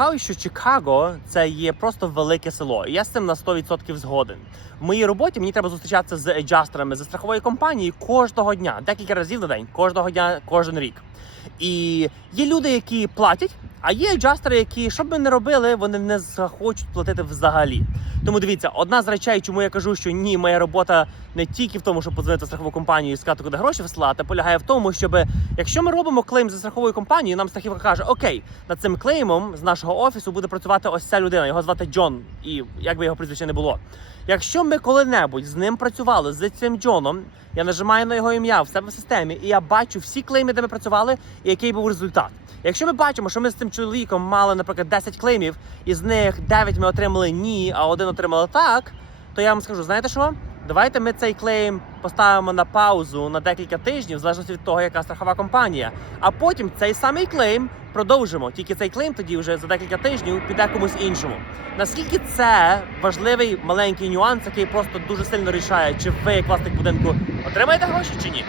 цікаво, що Чикаго це є просто велике село. І я з цим на 100% згоден. В моїй роботі мені треба зустрічатися з еджастерами зі страхової компанії кожного дня, декілька разів на день, кожного дня, кожен рік. І є люди, які платять, а є еджастери, які, що б ми не робили, вони не захочуть платити взагалі. Тому дивіться, одна з речей, чому я кажу, що ні, моя робота не тільки в тому, щоб подзвонити в страхову компанію і сказати, куди гроші вислати, полягає в тому, щоб якщо ми робимо клейм за страховою компанією, нам страхівка каже, окей, над цим клеймом з нашого офісу буде працювати ось ця людина. Його звати Джон, і як би його прізвище не було. Якщо ми коли-небудь з ним працювали з цим Джоном, я нажимаю на його ім'я в себе в системі, і я бачу всі клейми, де ми працювали, і який був результат. Якщо ми бачимо, що ми з цим чоловіком мали, наприклад, 10 клеймів, і з них 9 ми отримали ні, а один отримали так, то я вам скажу, знаєте що? Давайте ми цей клейм поставимо на паузу на декілька тижнів, в залежності від того, яка страхова компанія. А потім цей самий клейм продовжимо. Тільки цей клейм тоді вже за декілька тижнів піде комусь іншому. Наскільки це важливий маленький нюанс, який просто дуже сильно рішає, чи ви, як власник будинку, отримаєте гроші чи ні?